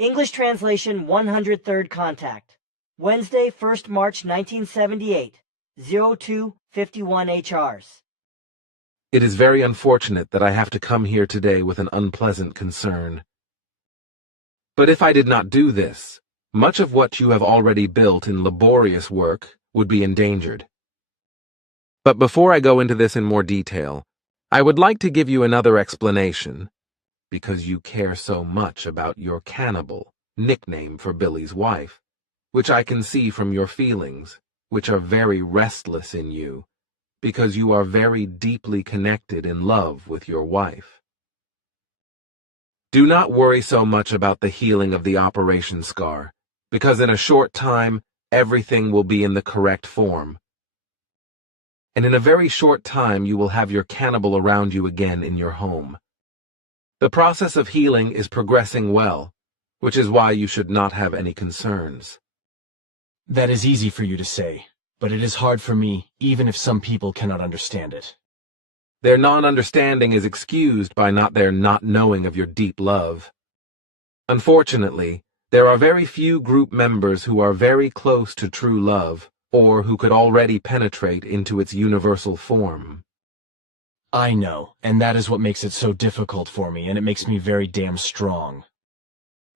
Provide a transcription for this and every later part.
English translation 103rd contact. Wednesday, 1st March 1978, 0251 HRs. It is very unfortunate that I have to come here today with an unpleasant concern. But if I did not do this, much of what you have already built in laborious work would be endangered. But before I go into this in more detail, I would like to give you another explanation, because you care so much about your cannibal, nickname for Billy's wife, which I can see from your feelings, which are very restless in you, because you are very deeply connected in love with your wife. Do not worry so much about the healing of the operation scar, because in a short time, everything will be in the correct form. And in a very short time, you will have your cannibal around you again in your home. The process of healing is progressing well, which is why you should not have any concerns. That is easy for you to say, but it is hard for me, even if some people cannot understand it. Their non-understanding is excused by their not knowing of your deep love. Unfortunately, there are very few group members who are very close to true love, or who could already penetrate into its universal form. I know, and that is what makes it so difficult for me, and it makes me very damn strong.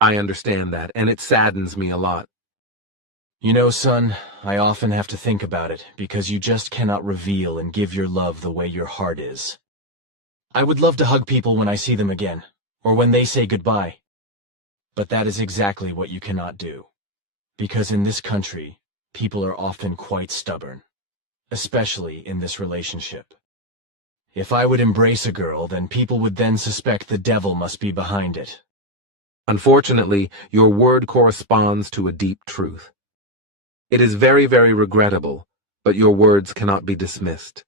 I understand that, and it saddens me a lot. You know, son, I often have to think about it, because you just cannot reveal and give your love the way your heart is. I would love to hug people when I see them again, or when they say goodbye. But that is exactly what you cannot do. Because in this country, people are often quite stubborn, especially in this relationship. If I would embrace a girl, then people would then suspect the devil must be behind it. Unfortunately, your word corresponds to a deep truth. It is very, very regrettable, but your words cannot be dismissed.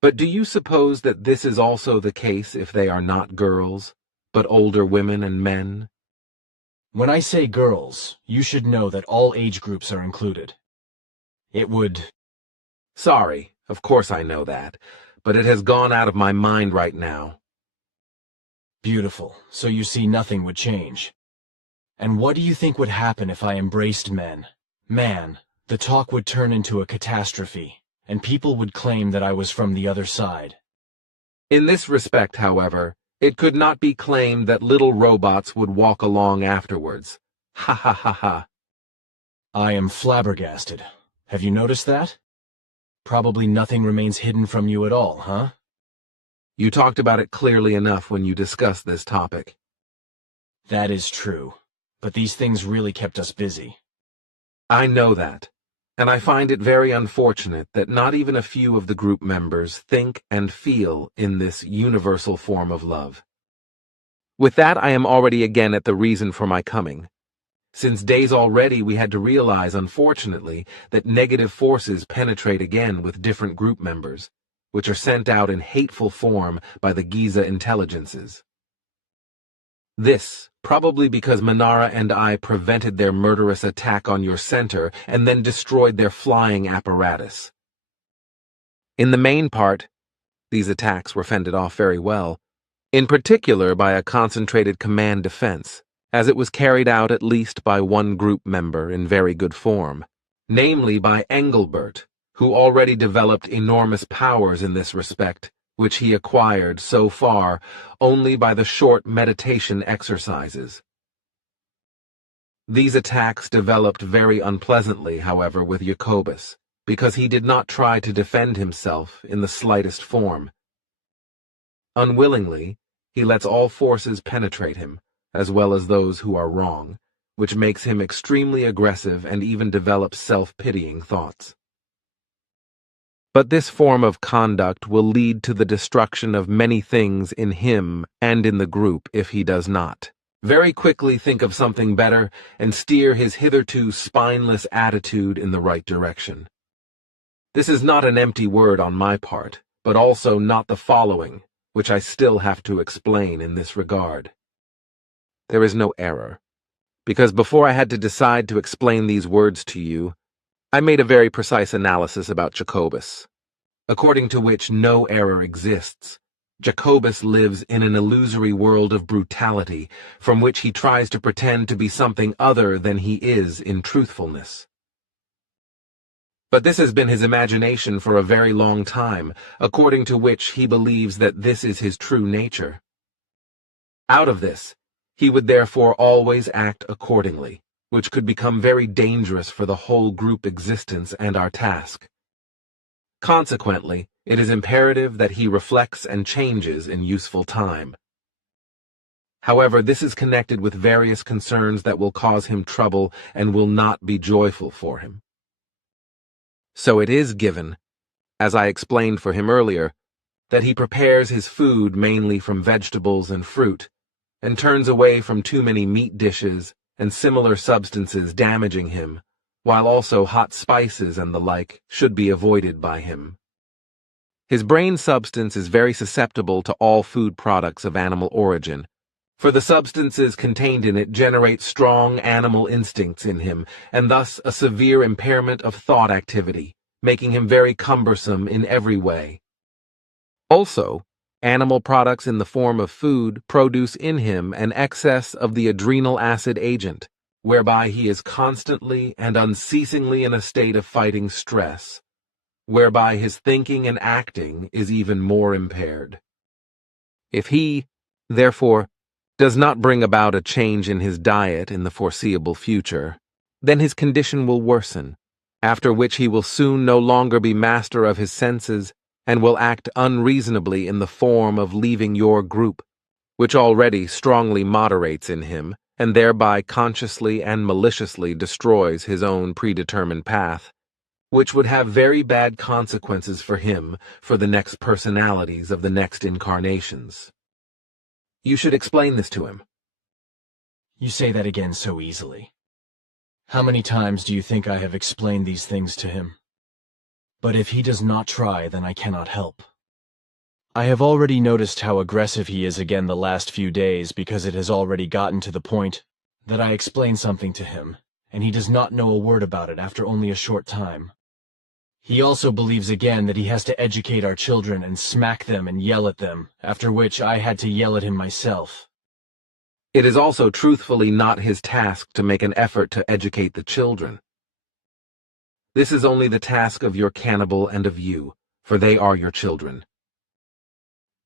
But do you suppose that this is also the case if they are not girls, but older women and men? When I say girls, you should know that all age groups are included. It would... Sorry, of course I know that, but it has gone out of my mind right now. Beautiful, so you see nothing would change. And what do you think would happen if I embraced men? Man, the talk would turn into a catastrophe, and people would claim that I was from the other side. In this respect, however, it could not be claimed that little robots would walk along afterwards. Ha ha ha ha. I am flabbergasted. Have you noticed that? Probably nothing remains hidden from you at all, huh? You talked about it clearly enough when you discussed this topic. That is true, but these things really kept us busy. I know that, and I find it very unfortunate that not even a few of the group members think and feel in this universal form of love. With that, I am already again at the reason for my coming. Since days already we had to realize, unfortunately, that negative forces penetrate again with different group members, which are sent out in hateful form by the Giza intelligences. This, probably because Manara and I prevented their murderous attack on your center and then destroyed their flying apparatus. In the main part, these attacks were fended off very well, in particular by a concentrated command defense, as it was carried out at least by one group member in very good form, namely by Engelbert, who already developed enormous powers in this respect, which he acquired so far only by the short meditation exercises. These attacks developed very unpleasantly, however, with Jacobus, because he did not try to defend himself in the slightest form. Unwillingly, he lets all forces penetrate him, as well as those who are wrong, which makes him extremely aggressive and even develops self-pitying thoughts. But this form of conduct will lead to the destruction of many things in him and in the group if he does not very quickly think of something better and steer his hitherto spineless attitude in the right direction. This is not an empty word on my part, but also not the following, which I still have to explain in this regard. There is no error, because before I had to decide to explain these words to you, I made a very precise analysis about Jacobus, according to which no error exists, Jacobus lives in an illusory world of brutality, from which he tries to pretend to be something other than he is in truthfulness. But this has been his imagination for a very long time, according to which he believes that this is his true nature. Out of this, he would therefore always act accordingly, which could become very dangerous for the whole group existence and our task. Consequently, it is imperative that he reflects and changes in useful time. However, this is connected with various concerns that will cause him trouble and will not be joyful for him. So it is given, as I explained for him earlier, that he prepares his food mainly from vegetables and fruit, and turns away from too many meat dishes and similar substances damaging him, while also hot spices and the like should be avoided by him. His brain substance is very susceptible to all food products of animal origin, for the substances contained in it generate strong animal instincts in him, and thus a severe impairment of thought activity, making him very cumbersome in every way. Also, animal products in the form of food produce in him an excess of the adrenal acid agent, whereby he is constantly and unceasingly in a state of fighting stress, whereby his thinking and acting is even more impaired. If he, therefore, does not bring about a change in his diet in the foreseeable future, then his condition will worsen, after which he will soon no longer be master of his senses and will act unreasonably in the form of leaving your group, which already strongly moderates in him, and thereby consciously and maliciously destroys his own predetermined path, which would have very bad consequences for him for the next personalities of the next incarnations. You should explain this to him. You say that again so easily. How many times do you think I have explained these things to him? But if he does not try, then I cannot help. I have already noticed how aggressive he is again the last few days because it has already gotten to the point that I explain something to him, and he does not know a word about it after only a short time. He also believes again that he has to educate our children and smack them and yell at them, after which I had to yell at him myself. It is also truthfully not his task to make an effort to educate the children. This is only the task of your cannibal and of you, for they are your children.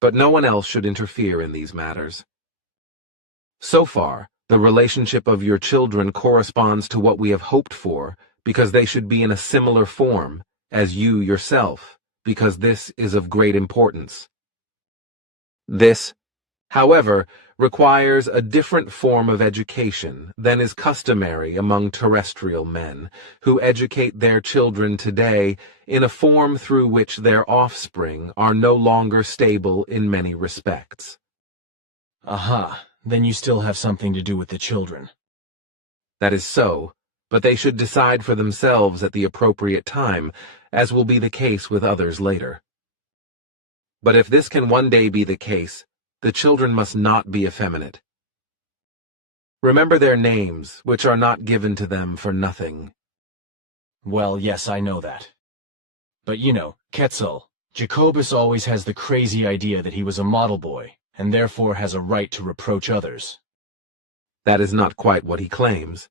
But no one else should interfere in these matters. So far, the relationship of your children corresponds to what we have hoped for, because they should be in a similar form, as you yourself, because this is of great importance. This, however, requires a different form of education than is customary among terrestrial men, who educate their children today in a form through which their offspring are no longer stable in many respects. Aha, then you still have something to do with the children. That is so, but they should decide for themselves at the appropriate time, as will be the case with others later. But if this can one day be the case, the children must not be effeminate. Remember their names, which are not given to them for nothing. Well, yes, I know that. But you know, Quetzal, Jacobus always has the crazy idea that he was a model boy, and therefore has a right to reproach others. That is not quite what he claims.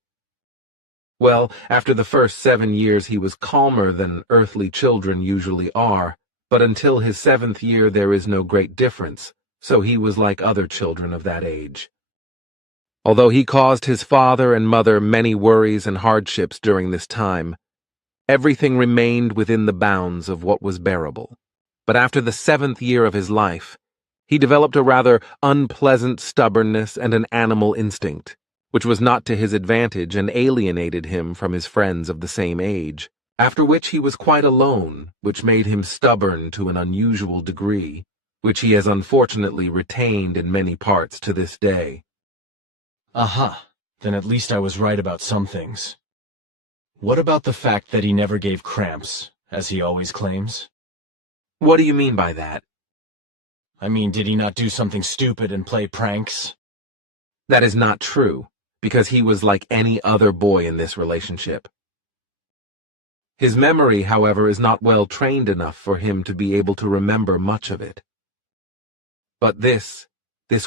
Well, after the first 7 years he was calmer than earthly children usually are, but until his 7th year there is no great difference, so he was like other children of that age. Although he caused his father and mother many worries and hardships during this time, everything remained within the bounds of what was bearable. But after the 7th year of his life, he developed a rather unpleasant stubbornness and an animal instinct, which was not to his advantage and alienated him from his friends of the same age, after which he was quite alone, which made him stubborn to an unusual degree, which he has unfortunately retained in many parts to this day. Aha, then at least I was right about some things. What about the fact that he never gave cramps, as he always claims? What do you mean by that? I mean, did he not do something stupid and play pranks? That is not true, because he was like any other boy in this relationship. His memory, however, is not well trained enough for him to be able to remember much of it. But this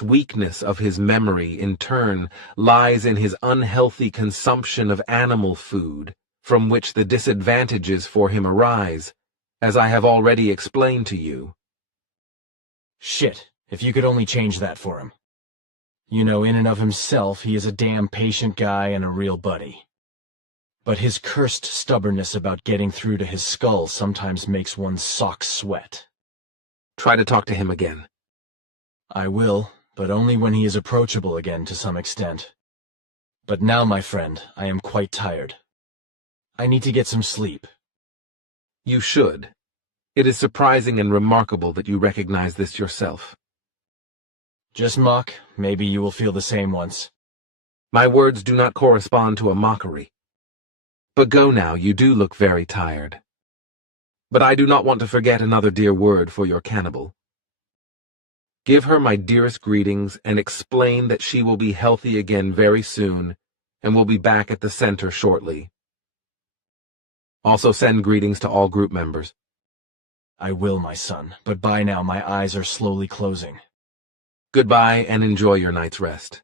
weakness of his memory, in turn, lies in his unhealthy consumption of animal food, from which the disadvantages for him arise, as I have already explained to you. Shit, if you could only change that for him. You know, in and of himself, he is a damn patient guy and a real buddy. But his cursed stubbornness about getting through to his skull sometimes makes one's socks sweat. Try to talk to him again. I will, but only when he is approachable again to some extent. But now, my friend, I am quite tired. I need to get some sleep. You should. It is surprising and remarkable that you recognize this yourself. Just mock, maybe you will feel the same once. My words do not correspond to a mockery. But go now, you do look very tired. But I do not want to forget another dear word for your cannibal. Give her my dearest greetings and explain that she will be healthy again very soon and will be back at the center shortly. Also send greetings to all group members. I will, my son, but by now my eyes are slowly closing. Goodbye and enjoy your night's rest.